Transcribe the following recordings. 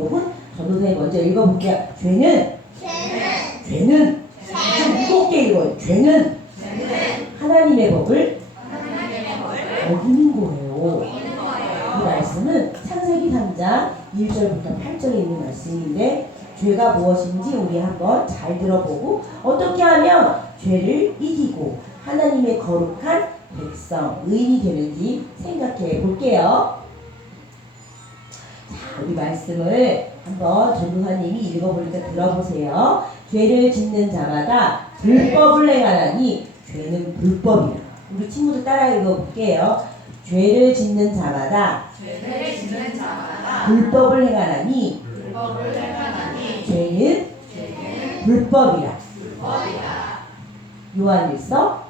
기록은 전도사님 먼저 읽어볼게요. 죄는 좀 무겁게 읽어요. 죄는 하나님의 법을 어기는 거예요. 이 말씀은 창세기 3장 1절부터 8절에 있는 말씀인데 죄가 무엇인지 우리 한번 잘 들어보고 어떻게 하면 죄를 이기고 하나님의 거룩한 백성, 의인이 되는지 생각해 볼게요. 자, 우리 말씀을 한번 전도사님이 읽어보니까 들어보세요. 죄를 짓는 자마다 불법을 행하나니 죄는 불법이라. 우리 친구들 따라 읽어볼게요. 죄를 짓는 자마다 불법을 행하나니 죄는 불법이라. 요한일서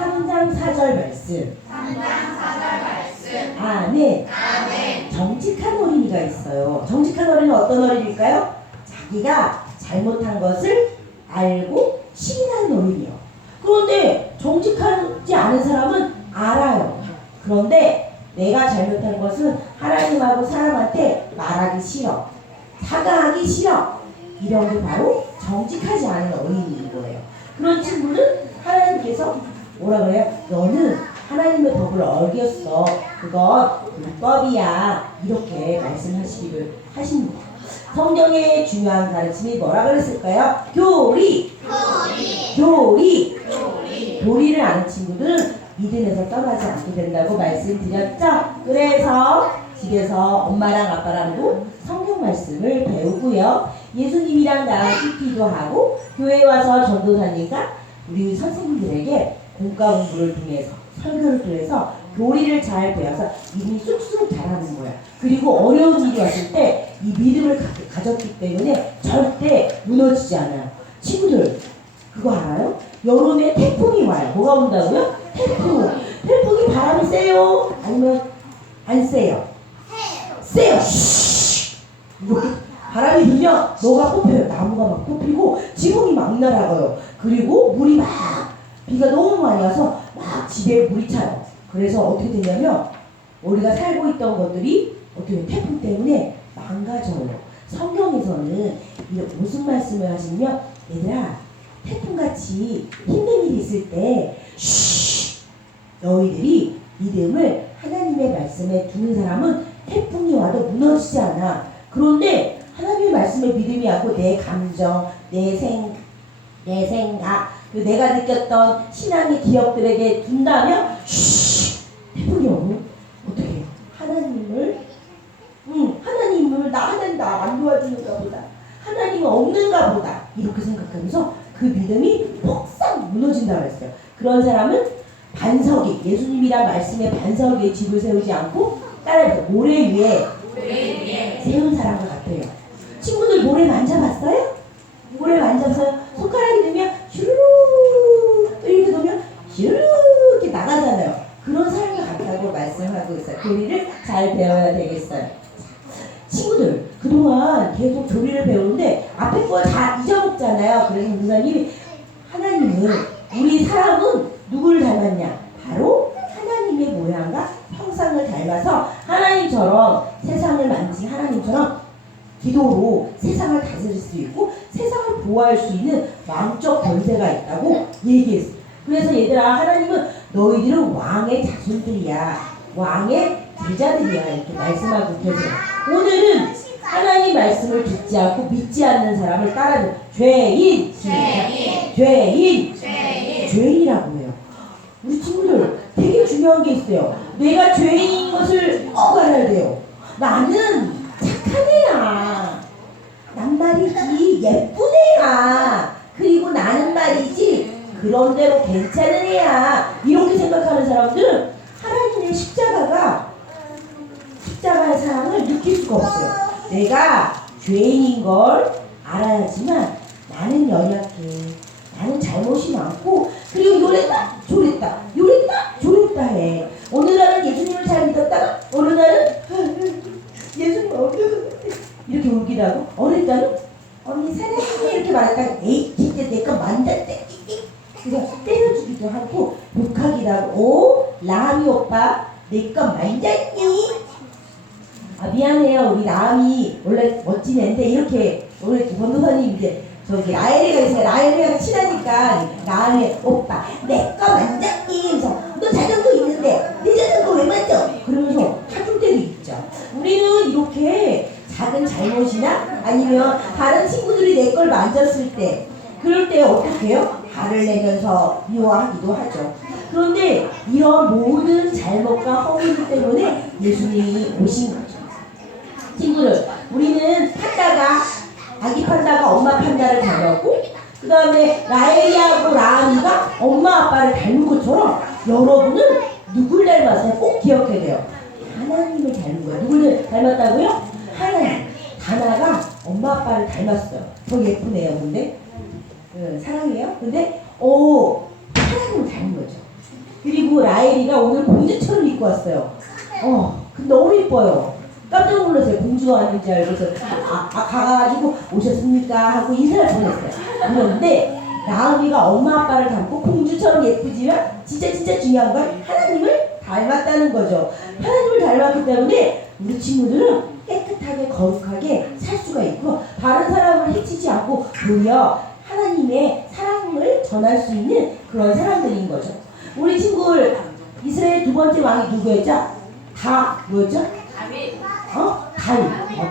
3장 4절 말씀. 아멘. 정직한 어린이가 있어요. 정직한 어린이는 어떤 어린이일까요? 자기가 잘못한 것을 알고 시인하는 어린이요. 그런데 정직하지 않은 사람은 알아요. 그런데 내가 잘못한 것은 하나님하고 사람한테 말하기 싫어. 사과하기 싫어. 이런 게 바로 정직하지 않은 어린이인 거예요. 그런 친구는 하나님께서 뭐라 그래요? 너는 하나님의 법을 어겼어. 그건 불법이야. 이렇게 말씀하시기를 하십니다. 성경의 중요한 가르침이 뭐라 그랬을까요? 교리를 아는 친구들은 믿음에서 떠나지 않게 된다고 말씀드렸죠? 그래서 집에서 엄마랑 아빠랑도 성경 말씀을 배우고요. 예수님이랑 나랑 PT도 하고 교회 와서 전도사님과 우리 선생님들에게 공과 공부를 통해서 설교를 통해서 교리를 잘 배워서 믿음이 쑥쑥 자라는 거야. 그리고 어려운 일이 왔을 때 이 믿음을 가졌기 때문에 절대 무너지지 않아요. 친구들 그거 알아요? 여름에 태풍이 와요. 뭐가 온다고요? 태풍이 바람이 세요? 아니면 안 세요? 세요. 이렇게 바람이 불면 너가 뽑혀요. 나무가 막 뽑히고 지붕이 막 날아가요. 그리고 물이 막 비가 너무 많이 와서 막 집에 물이 차요. 그래서 어떻게 되냐면 우리가 살고 있던 것들이 어떻게 태풍 때문에 망가져요. 성경에서는 무슨 말씀을 하시냐면 얘들아 태풍같이 힘든 일이 있을 때 너희들이 믿음을 하나님의 말씀에 두는 사람은 태풍이 와도 무너지지 않아. 그런데 하나님의 말씀에 믿음이 않고 내 감정, 내 생각, 내가 느꼈던 신앙의 기억들에게 둔다면 태풍이 오면 어떻게 해요? 하나님을 하나님 나 안 도와주는가 보다. 하나님은 없는가 보다. 이렇게 생각하면서 그 믿음이 폭삭 무너진다고 했어요. 그런 사람은 반석 위, 예수님이란 말씀의 반석 위에 집을 세우지 않고 따라서 모래 위에 세운 사람과 같아요. 친구들 모래 만져봤어요? 모래 만져서 손가락이 넣으면 슈르르 또 이렇게 넣으면 슈르르 이렇게 나가잖아요. 그런 사람과 같다고 말씀하고 있어요. 교리를 잘 배워야 되겠어요. 친구들 그동안 계속 교리를 배우는데 앞에 거 다 잊어먹잖아요. 그래서 목사님이 하나님은 우리 사람은 누구를 닮았냐? 바로 하나님의 모양과 형상을 닮아서 하나님처럼 세상을 만드신 하나님처럼 기도로 세상을 다스릴 수 있고 세상을 보호할 수 있는 왕적 권세가 있다고 얘기했어요. 그래서 얘들아 하나님은 너희들은 왕의 자손들이야. 왕의 제자들이야. 이렇게 말씀하고 계세요. 오늘은 하나님 말씀을 듣지 않고 믿지 않는 사람을 따라는 죄인이라고 해요. 우리 친구들 되게 중요한 게 있어요. 내가 죄인인 것을 꼭 알아야 돼요. 나는 착한 애야. 난 말이지 예쁜 애야. 그리고 나는 말이지 그런대로 괜찮은 애야. 이렇게 생각하는 사람들은 하나님의 십자가의 사랑을 느낄 수가 없어요. 내가 죄인인 걸 알아야지만 나는 연약해. 나는 잘못이 많고 그리고 요랬다 저랬다 해. 어느 날은 예수님을 잘 믿었다가 어느 날은 예수님 이렇게 울기도 하고 어느 날은 언니 사랑해 이렇게 말했다가 에이 진짜 내가 만졌대 그래서 때려주기도 하고 욕하기도 하고 라미 오빠 내 거 만졌니? 아, 미안해요. 우리 나음이 원래 멋진 애인데 이렇게 오늘 번도사님 이제 저기 라엘이가 있어요. 라엘이랑 친하니까 나음이 오빠 내 거 만졌니? 그래서 너 자전거 있는데 내 자전거 왜 만져? 그러면서 사줄 때도 있죠. 우리는 이렇게 작은 잘못이나 아니면 다른 친구들이 내 걸 만졌을 때 그럴 때 어떻게 해요? 화를 내면서 미워하기도 하죠. 그런데 이런 모든 잘못과 허물 때문에 예수님이 오신 거죠. 친구들, 우리는 판다가 아기 판다가 엄마 판다를 닮았고 그 다음에 라엘이하고 라암이가 엄마 아빠를 닮은 것처럼 여러분은 누굴 닮았어요? 꼭 기억해야 돼요. 하나님을 닮은 거예요. 누굴 닮았다고요? 하나님. 다나가 엄마 아빠를 닮았어요. 더 예쁘네요. 근데 사랑해요. 근데 하나님을 닮은 거죠. 그리고 라엘이가 오늘 공주처럼 입고 왔어요. 근데 너무 예뻐요. 깜짝 놀랐어요. 공주가 왔는지 알고서 가가지고 오셨습니까? 하고 인사를 보냈어요. 그런데 나음이가 엄마 아빠를 닮고 공주처럼 예쁘지만 진짜 중요한 건 하나님을 닮았다는 거죠. 하나님을 닮았기 때문에 우리 친구들은 깨끗하게 거룩하게 살 수가 있고 다른 사람을 해치지 않고 오히려 하나님의 사랑을 전할 수 있는 그런 사람들인 거죠. 우리 친구들 이스라엘 두 번째 왕이 누구였죠? 뭐였죠?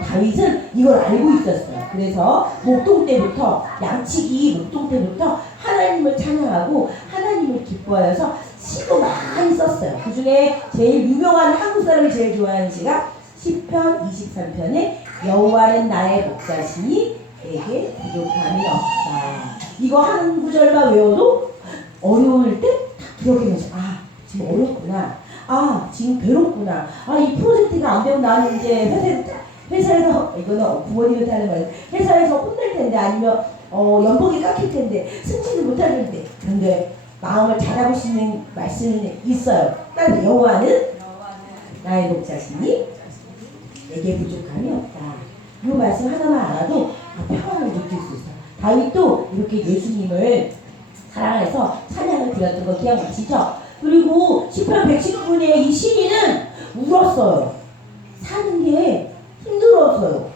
다윗은 이걸 알고 있었어요. 그래서 목동 때부터 양치기 목동 때부터 하나님을 찬양하고 하나님을 기뻐해서 시도 많이 썼어요. 그 중에 제일 유명한 한국 사람이 제일 좋아하는 시가 시편 23편에 여호와는 나의 목자시니 내게 부족함이 없다. 이거 한 구절만 외워도 어려울 때 다 기억해내서 지금 어렵구나. 지금 괴롭구나. 이 프로젝트가 안 되고 나는 이제 회사에서 이거는 부모님한테 하는 거예요. 회사에서 혼낼 텐데 아니면 연봉이 깎일 텐데 승진을 못 할 텐데. 그런데 마음을 잘하고 싶는 말씀이 있어요. 딱 여호와는 나의 목자시니 내게 부족함이 없다. 이 말씀 하나만 알아도 평안을 느낄 수 있어요. 다윗도 이렇게 예수님을 사랑해서 찬양을 드렸던 거 기억나시죠? 그리고 시편 119편의 이 시인은 울었어요. 사는 게 힘들어서요.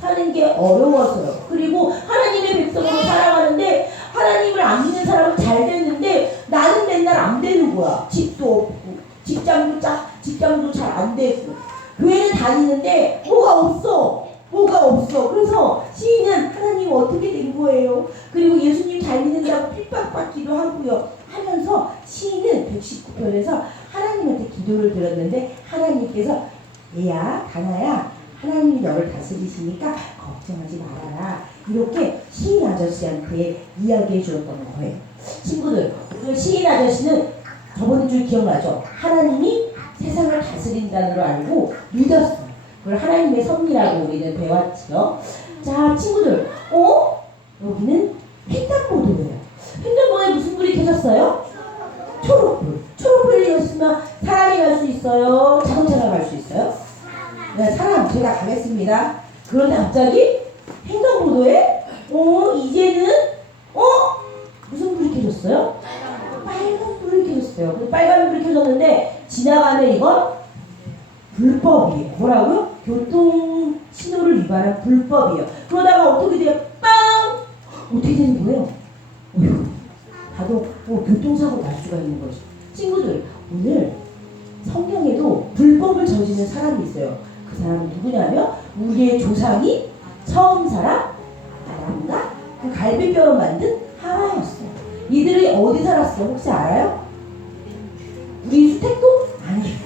사는 게 어려워서요. 그리고 하나님의 백성으로 살아가는데 하나님을 안 믿는 사람은 잘 됐는데 나는 맨날 안 되는 거야. 집도 없고 직장도 잘 안 되고 교회는 다니는데 뭐가 없어. 그래서 시인은 하나님 어떻게 된 거예요? 그리고 예수님 잘 믿는다고 핍박받기도 하고요. 하면서 시인은 119편에서 하나님한테 기도를 드렸는데 하나님께서 얘야 다나야 하나님이 너를 다스리시니까 걱정하지 말아라. 이렇게 시인 아저씨한테 이야기해 주었던 거예요. 친구들, 오늘 시인 아저씨는 저번 주 기억나죠? 하나님이 세상을 다스린다는 걸 알고 믿었어요. 그걸 하나님의 섭리라고 우리는 배웠죠. 자, 친구들, 여기는 횡단보도예요. 횡단보도에 무슨 불이 켜졌어요? 초록불. 초록불이 켜졌으면 사람이 갈 수 있어요? 자동차가 갈 수 있어요? 네, 사람 제가 가겠습니다. 그런데 갑자기 횡단보도에 이제는 무슨 불이 켜졌어요? 빨간 불이 켜졌어요. 그 빨간 불이 켜졌는데 지나가면 이건 불법이에요. 뭐라고요? 교통 신호를 위반한 불법이에요. 그러다가 어떻게 돼요? 빵! 어떻게 되는 거예요? 봐도 교통사고 날 수가 있는 거죠. 친구들, 오늘 성경에도 불법을 저지른 사람이 있어요. 그 사람은 누구냐면 우리의 조상이 처음 사람 아담과 그 갈비뼈로 만든 하와였어요. 이들이 어디 살았어요? 혹시 알아요? 우리 수택도? 아니에요.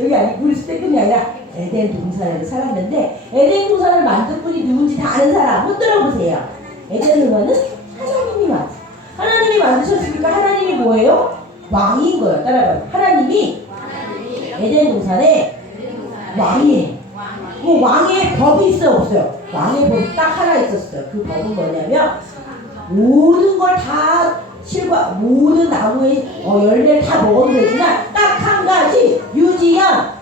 여기 아니 우리 수택동이 아니라 에덴 동산에서 살았는데 에덴 동산을 만든 분이 누군지 다 아는 사람 흔들어 보세요. 에덴 동산은 하나님이 만드셨으니까 하나님이 뭐예요? 왕인 거예요. 따라가요. 하나님이 에덴 동산의 왕이에요. 그 왕의 법이 있어요, 없어요? 왕의 법이 딱 하나 있었어요. 그 법은 뭐냐면 모든 걸 다 모든 나무의 열매를 다 먹어도 되지만 딱 한 가지 유지한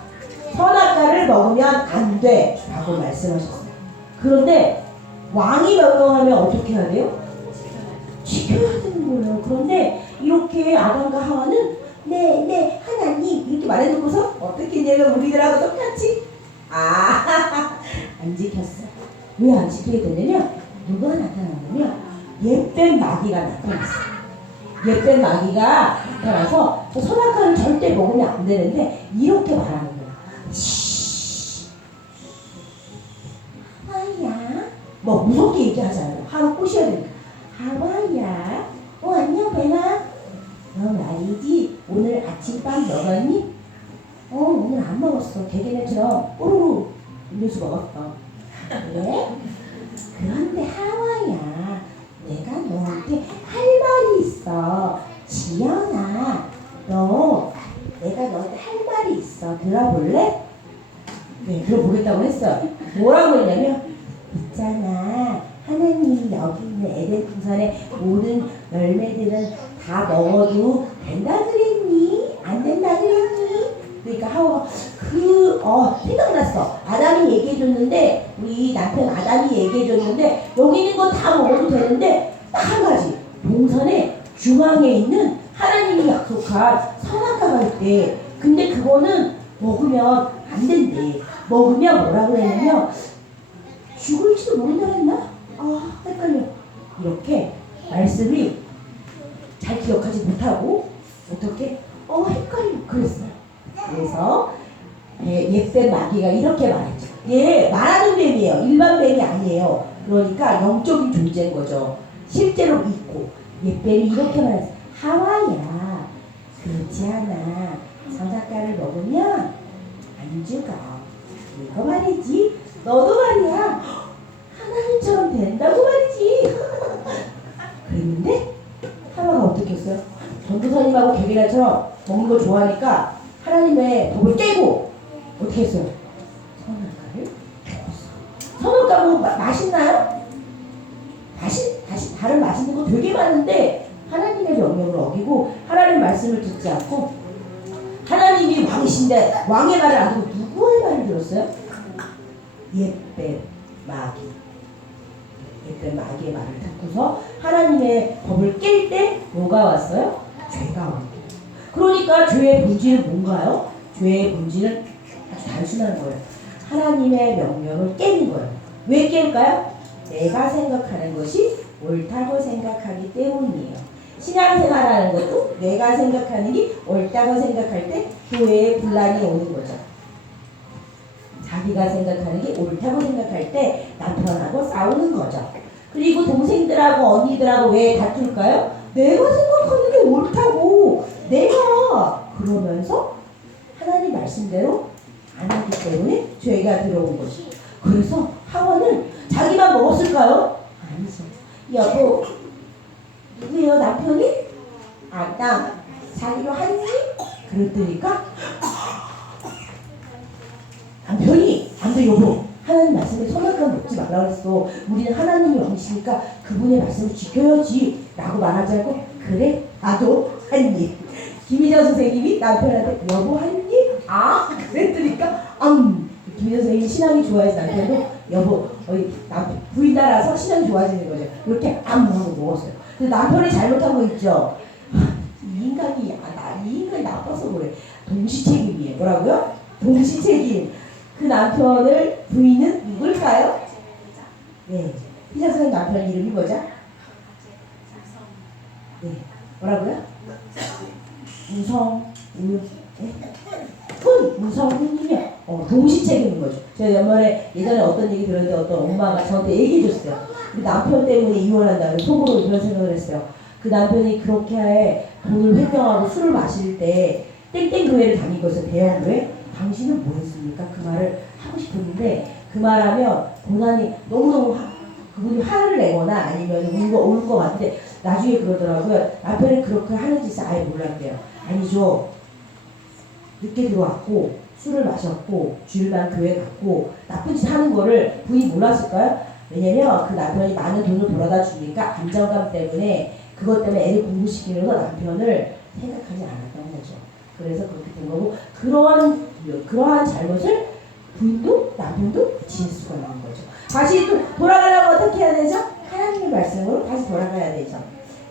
선악과를 먹으면 안 돼 라고 말씀하셨어요. 그런데 왕이 명령하면 어떻게 해야 돼요? 지켜야 되는 거예요. 그런데 이렇게 아담과 하와는 네, 하나님 이렇게 말해놓고서 어떻게 했냐면 우리들하고 똑같이 안 지켰어. 왜 안 지키게 됐냐면 누가 나타나냐면 옛뱀 마귀가 나타났어. 옛뱀 마귀가 나타나서 선악과를 절대 먹으면 안 되는데 이렇게 말하는 거야. 하와야 뭐 무섭게 얘기하잖아요. 하와 꼬셔야 되니까. 하와야 안녕 뱀아. 너 말이지 오늘 아침밥 먹었니? 오늘 안 먹었어. 개개네처럼 뽀로로 음료수 먹었어. 그래? 그런데 하와야 내가 너한테 할 말이 있어. 지연아 내가 너한테 할 말이 있어. 들어볼래? 네, 들어보겠다고 했어요. 뭐라고 했냐면 있잖아 하나님이 여기 있는 에덴 동산의 모든 열매들은 다 먹어도 된다 그랬니? 안 된다 그랬니? 그러니까 하와가 생각났어. 아담이 얘기해줬는데 우리 남편 아담이 얘기해줬는데 여기 있는 거 다 먹어도 되는데 딱 한 가지 동산의 중앙에 있는 하나님이 약속한 선악과가 있대. 근데 그거는 먹으면 안 된대. 먹으면 뭐라고 그랬냐면 죽을지도 모른다 했나? 헷갈려. 이렇게 말씀이 잘 기억하지 못하고 어떻게? 헷갈려. 그랬어요. 그래서 옛뱀 마귀가 이렇게 말했죠. 얘 말하는 뱀이에요. 일반 뱀이 아니에요. 그러니까 영적인 존재인 거죠. 실제로 있고 옛뱀이 이렇게 말했어요. 하와야 그렇지 않아. 선악과를 먹으면 안 죽어. 이거 말이지. 너도 말이야. 하나님처럼 된다고 말이지. 그랬는데 하와가 어떻게 했어요? 전도사님하고 개개나처럼 먹는 걸 좋아하니까 하나님의 법을 깨고 어떻게 했어요? 선악과를 먹었어. 선악과 뭐 맛있나요? 다른 맛있는 거 되게 많은데 하나님의 명령을 어기고 하나님 말씀을 듣지 않고 하나님이 왕이신데 왕의 말을 안 듣고 누구의 말을 들었어요? 옛뱀 마귀의 말을 듣고서 하나님의 법을 깰 때 뭐가 왔어요? 죄가 왔어요. 그러니까 죄의 본질은 뭔가요? 죄의 본질은 아주 단순한 거예요. 하나님의 명령을 깨는 거예요. 왜 깰까요? 내가 생각하는 것이 옳다고 생각하기 때문이에요. 신앙생활하는 것도 내가 생각하는 게 옳다고 생각할 때 교회에 분란이 오는 거죠. 자기가 생각하는 게 옳다고 생각할 때 남편하고 싸우는 거죠. 그리고 동생들하고 언니들하고 왜 다툴까요? 내가 생각하는 게 옳다고 내가 그러면서 하나님 말씀대로 안 하기 때문에 죄가 들어온 거죠. 그래서 하와는 자기만 먹었을까요? 아니죠. 여보 누구예요? 남편이? 나 자기로 하니? 그랬더니까 남편이 안 돼 여보 하나님 말씀에 선악과 먹지 말라 그랬어. 우리는 하나님이 왕이시니까 그분의 말씀을 지켜야지 라고 말하지 않고 그래 나도 한 입. 김희정 선생님이 남편한테 여보 한 입? 그랬더니까 김희정 선생님이 신앙이 좋아해서 남편도 여보 부인 따라서 신앙이 좋아지는 거죠. 이렇게 하고 먹었어요. 근데 남편이 잘못한 거 있죠. 이 인간이 나빠서 그래. 동시책임이에요. 뭐라고요? 동시책임. 그 남편을 부인은 누굴까요? 네. 희자 선생님 남편 이름이 뭐죠? 네. 뭐라고요? 우성훈이면 동시책임인 거죠. 제가 예전에 어떤 얘기 들었는데 어떤 엄마가 저한테 얘기해 줬어요. 남편 때문에 이혼한다고 속으로 이런 생각을 했어요. 그 남편이 그렇게 돈을 횡령하고 술을 마실 때 땡땡 교회를 다니고 있어요. 대형 교회. 당신은 뭐 했습니까? 그 말을 하고 싶었는데 그 말하면 고난이 너무너무 그분이 화를 내거나 아니면 울 것 같은데 나중에 그러더라고요. 남편이 그렇게 하는 짓을 아예 몰랐대요. 아니죠. 늦게 들어왔고 술을 마셨고 주일날 교회 갔고 나쁜 짓 하는 거를 부인이 몰랐을까요? 왜냐면 그 남편이 많은 돈을 벌어다 주니까 안정감 때문에 그것 때문에 애를 공부시키면서 남편을 생각하지 않았던 거죠. 그래서 그렇게 된 거고 그러한 잘못을 부인도 남편도 지을 수가 있는 거죠. 다시 또 돌아가려면 어떻게 해야 되죠? 하나님의 말씀으로 다시 돌아가야 되죠.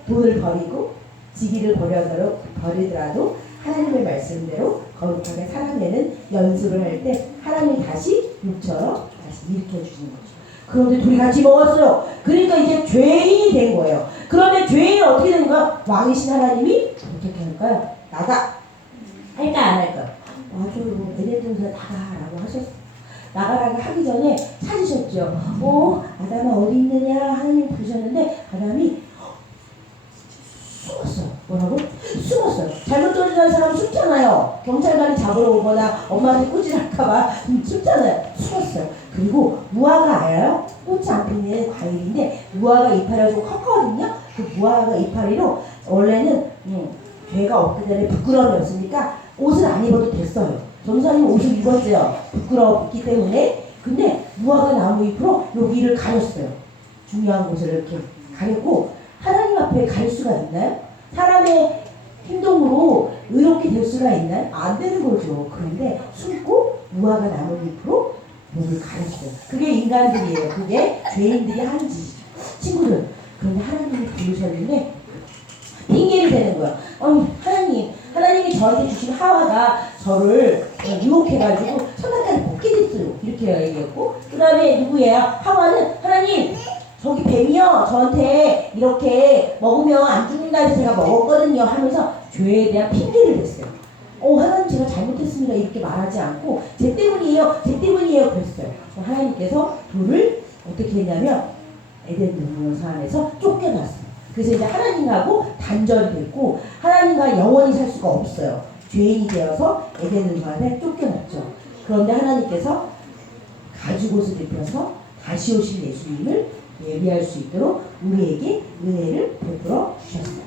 돈을 버리고 지기를 버리더라도 하나님의 말씀대로 거룩하게 살아내는 연습을 할 때 하나님이 다시 육처럼 다시 일으켜 주시는 거죠. 그런데 둘이 같이 먹었어요. 그러니까 이제 죄인이 된 거예요. 그런데 죄인은 어떻게 되는 거야? 왕이신 하나님이 어떻게 할까요? 나가! 할까 안 할까? 맞아요. 에덴 동산 나가라고 하셨어요. 나가라고 하기 전에 찾으셨죠. 아담아 어디 있느냐 하나님 부르셨는데 아담이 숨었어요. 뭐라고? 숨었어요. 잘못 떨어지는 사람은 숨잖아요. 경찰관이 잡으러 오거나 엄마한테 꾸질할까봐 숨잖아요. 숨었어요. 그리고 무화과 알아요? 꽃이 안 피는 과일인데 무화과 이파리가 좀 컸거든요. 그 무화과 이파리로 원래는 죄가 없기 때문에 부끄러움이 없으니까 옷을 안 입어도 됐어요. 전사님 옷을 입었어요. 부끄럽기 때문에. 근데 무화과 나무 잎으로 여기를 가렸어요. 중요한 곳을 이렇게 가렸고 하나님 앞에 갈 수가 있나요? 사람의 행동으로 의롭게 될 수가 있나요? 안 되는 거죠. 그런데 숨고 무화과 나무 잎으로 목을 가렸어요. 그게 인간들이에요. 그게 죄인들이 하는 짓이죠. 친구들, 그런데 하나님이 부르셨는데 핑계를 대는 거야. 하나님이 저한테 주신 하와가 저를 유혹해가지고 천당까지 벗게 됐어요. 이렇게 얘기했고, 그 다음에 누구예요? 하와는 하나님, 저기 뱀이요 저한테 이렇게 먹으면 안 죽는다 해서 제가 먹었거든요 하면서 죄에 대한 핑계를 댔어요. 하나님 제가 잘못했습니다 이렇게 말하지 않고 제 때문이에요 그랬어요. 하나님께서 둘을 어떻게 했냐면 에덴 동산에서 쫓겨났어요. 그래서 이제 하나님하고 단절이 됐고 하나님과 영원히 살 수가 없어요. 죄인이 되어서 에덴 동산에 쫓겨났죠. 그런데 하나님께서 가죽옷을 입혀서 다시 오실 예수님을 예비할 수 있도록 우리에게 은혜를 베풀어 주셨어요.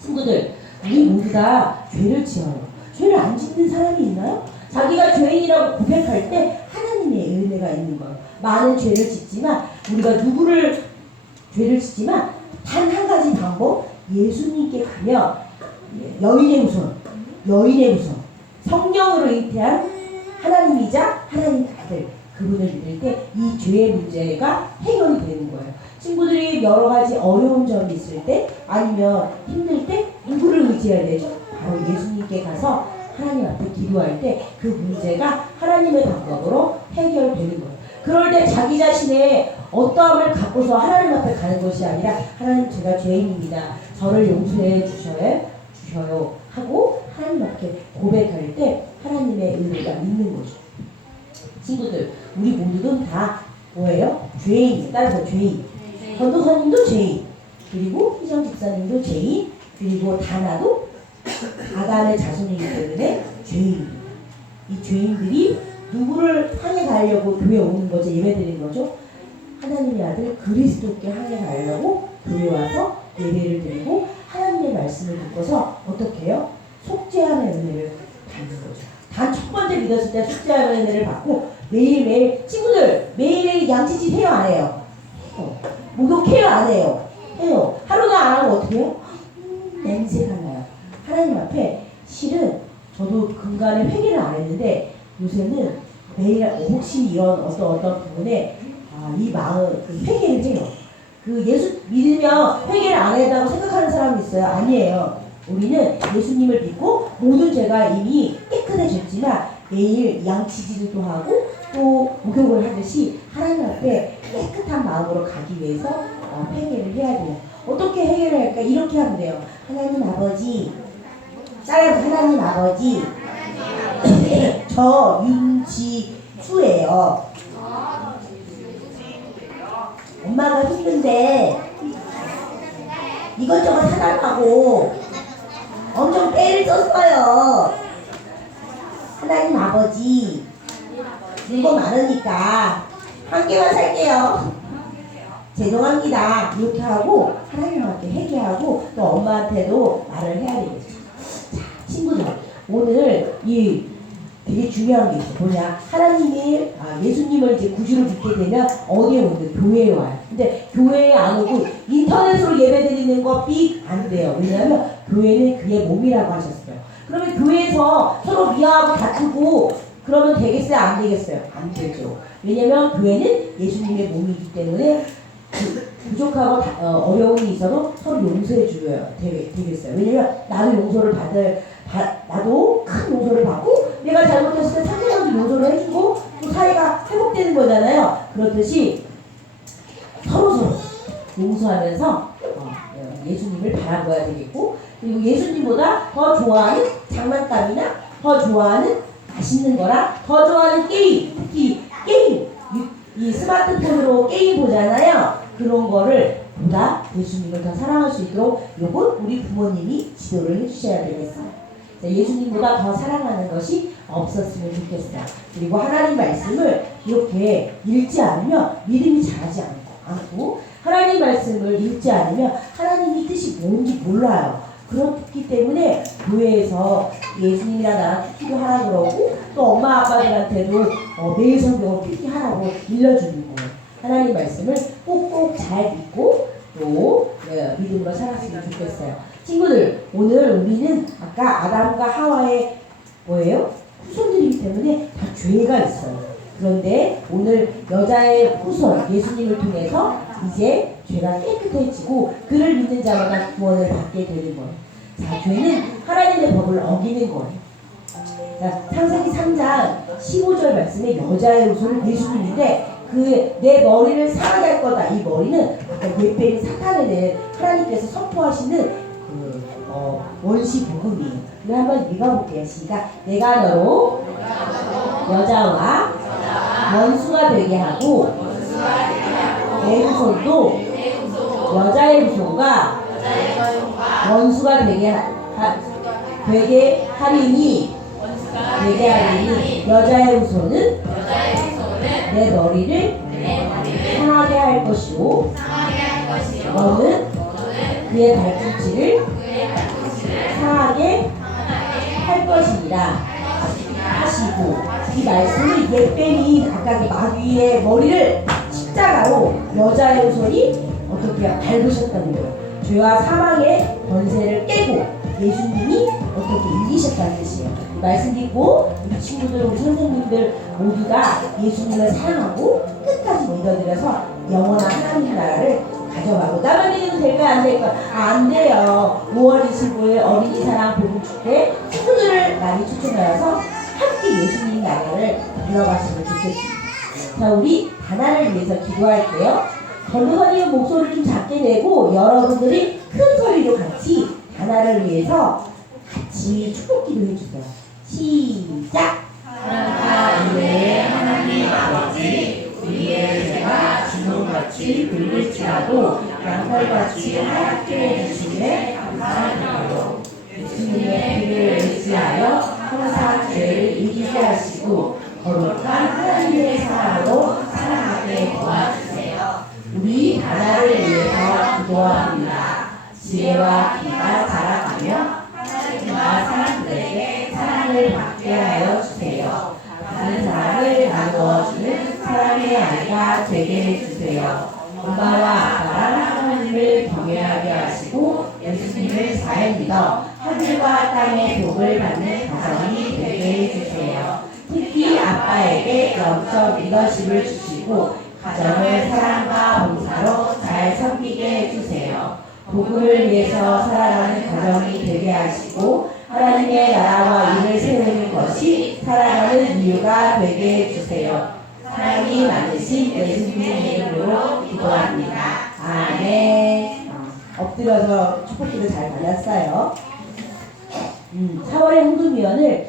친구들, 우리 모두 다 죄를 지어요. 죄를 안 짓는 사람이 있나요? 자기가 죄인이라고 고백할 때 하나님의 은혜가 있는 거예요. 많은 죄를 짓지만 우리가 누구를 죄를 짓지만 단 한 가지 방법, 예수님께 가면 여인의 후손 성령으로 잉태한 하나님이자 하나님 아들 그분을 믿을 때 이 죄의 문제가 해결이 되는 거예요. 친구들이 여러 가지 어려운 점이 있을 때 아니면 힘들 때 누구를 의지해야 되죠? 바로 예수님께 가서 하나님 앞에 기도할 때 그 문제가 하나님의 방법으로 해결되는 거예요. 그럴 때 자기 자신의 어떠함을 갖고서 하나님 앞에 가는 것이 아니라 하나님 제가 죄인입니다. 저를 용서해 주셔요 하고 하나님 앞에 고백할 때 하나님의 은혜가 있는 거죠. 친구들, 우리 모두는 다 뭐예요? 죄인이에요. 따라서 죄인. 전도사님도 죄인. 그리고 희정 집사님도 죄인. 그리고 다나도 아담의 자손이기 때문에 죄인입니다. 이 죄인들이 누구를 향해 가려고 교회 오는 거죠? 예배드리는 거죠? 하나님의 아들 그리스도께 향해 가려고 교회 와서 예배를 드리고 하나님의 말씀을 듣고서 어떻게 해요? 속죄함의 은혜를 받는 거죠. 단 첫 번째 믿었을 때 속죄함의 은혜를 받고 매일매일 친구들 매일매일 양치질 해요 안 해요? 해요. 목욕해요 안 해요? 해요. 하루도 안 하고 어떻게 해요? 냄새가 나요. 하나님 앞에 실은 저도 근간에 회개를 안 했는데 요새는 매일 혹시 이런 어떤 부분에 이 마음 그 회개를 해요. 그 예수 믿으면 회개를 안 한다고 생각하는 사람이 있어요. 아니에요. 우리는 예수님을 믿고 모든 죄가 이미 깨끗해졌지만 매일 양치질도 하고 또 목욕을 하듯이 하나님 앞에 깨끗한 마음으로 가기 위해서 회개를 해야 돼요. 어떻게 회개를 할까? 이렇게 하면 돼요. 하나님 아버지, 따라서 하나님 아버지, 저 윤지수예요. 엄마가 힘든데 이것저것 사달라고 엄청 때를 썼어요. 하나님 아버지, 이거 많으니까 한 개만 살게요. 죄송합니다. 이렇게 하고 하나님한테 회개하고 또 엄마한테도 말을 해야 되겠죠. 자, 친구들, 오늘 이 되게 중요한 게 있어요. 뭐냐? 하나님이 예수님을 이제 구주로 믿게 되면 어디에 오는데? 교회에 와요. 근데 교회에 안 오고 인터넷으로 예배드리는 거 삑 안 돼요. 왜냐하면 교회는 그의 몸이라고 하셨어요. 그러면 교회에서 서로 미워하고 다투고 그러면 되겠어요? 안 되겠어요? 안 되죠. 왜냐면 교회는 예수님의 몸이기 때문에 부족하고 어려움이 있어도 서로 용서해 줘야 되겠어요. 왜냐면 나도 용서를 나도 큰 용서를 받고 내가 잘못했을 때 상대방도 용서를 해주고 또 사이가 회복되는 거잖아요. 그렇듯이 서로 용서하면서 예수님을 바라봐야 되겠고, 그리고 예수님보다 더 좋아하는 장난감이나 더 좋아하는 맛있는 거랑 더 좋아하는 게임, 특히 게임, 이 스마트폰으로 게임 보잖아요. 그런 거를 보다 예수님을 더 사랑할 수 있도록 요건 우리 부모님이 지도를 해주셔야 되겠어요. 예수님보다 더 사랑하는 것이 없었으면 좋겠어요. 그리고 하나님 말씀을 이렇게 읽지 않으면 믿음이 자라지 않고, 하나님 말씀을 읽지 않으면 하나님의 뜻이 뭔지 몰라요. 그렇기 때문에 교회에서 예수님이랑 나랑 특기도 하라 그러고 또 엄마 아빠들한테도 매일 성경을 특기 하라고 일러주는 거예요. 하나님 말씀을 꼭꼭 잘 믿고 또 믿음으로 살았으면 좋겠어요. 친구들, 오늘 우리는 아까 아담과 하와의 뭐예요? 후손들이기 때문에 다 죄가 있어요. 그런데 오늘 여자의 후손 예수님을 통해서 이제 죄가 깨끗해지고 그를 믿는 자마다 구원을 받게 되는 거예요. 자, 죄는 하나님의 법을 어기는 거예요. 자, 창세기 3장 15절 말씀에 여자의 후손은 예수님인데 그 내 머리를 상하게 할 거다. 이 머리는 아까 옛뱀이 사탄에 대해 하나님께서 선포하시는 원시 복음이에요. 우리 한번 읽어볼게요. 시작. 내가 너로 여자와 원수가 되게 하고 내 후손도 여자의 후손과 원수가 되게 하리니 여자의 후손은 내 머리를 상하게 할 것이요 너는 그의 발꿈치를 상하게 할 것이니라 하시고, 이 말씀을 옛뱀이 아까 그 마귀의 머리를 십자가로 여자의 후손이 어떻게 밟으셨다는 거예요. 죄와 사망의 권세를 깨고 예수님이 어떻게 이기셨다는 뜻이에요. 이 말씀 듣고 우리 친구들, 우리 선생님들 모두가 예수님을 사랑하고 끝까지 믿어드려서 영원한 하나님 나라를 가져가고, 나만 믿으면 될까요? 안 될까요? 안 돼요. 5월 25일 어린이 사랑 복음 축제 친구들을 많이 초청하여서 함께 예수님 나라를 들어갔으면 좋겠습니다. 자, 우리 다나를 위해서 기도할게요. 전도사님 목소리를 좀 작게 내고 여러분들이 큰 소리로 같이 다나를 위해서 같이 축복 기도 해주세요. 시작! 하나님의 하나님 아버지, 우리의 죄가 주홍같이 붉을지라도 양털같이 하얗게 해주시에 감사드려요. 예수님의 피를 의지하여 항상 죄를 이기게 하시고 거룩한 하나님의 사랑으로 살아가게 도와주세요. 우리 다나를 위해서 기도합니다. 지혜와 기가 자라가며 하나님과 사람들에게 사랑을 받게 하여 주세요. 받은 사랑을 나누어주는 사랑의 아이가 되게 해주세요. 엄마와 아빠랑 하나님을 경외하게 하시고 예수님을 잘 믿어 하늘과 땅의 복을 받는 가정이 되게 해주세요. 특히 아빠에게 영적 리더십을 주시고 가정을 사랑과 봉사로 잘 섬기게 해주세요. 복음을 위해서 살아가는 가정이 되게 하시고 하나님의 나라와 일을 세우는 것이 살아가는 이유가 되게 해주세요. 사랑이 많으신 예수님의 이름으로 기도합니다. 아멘. 엎드려서 축복기도 잘 받았어요. 4월의 헌금위원을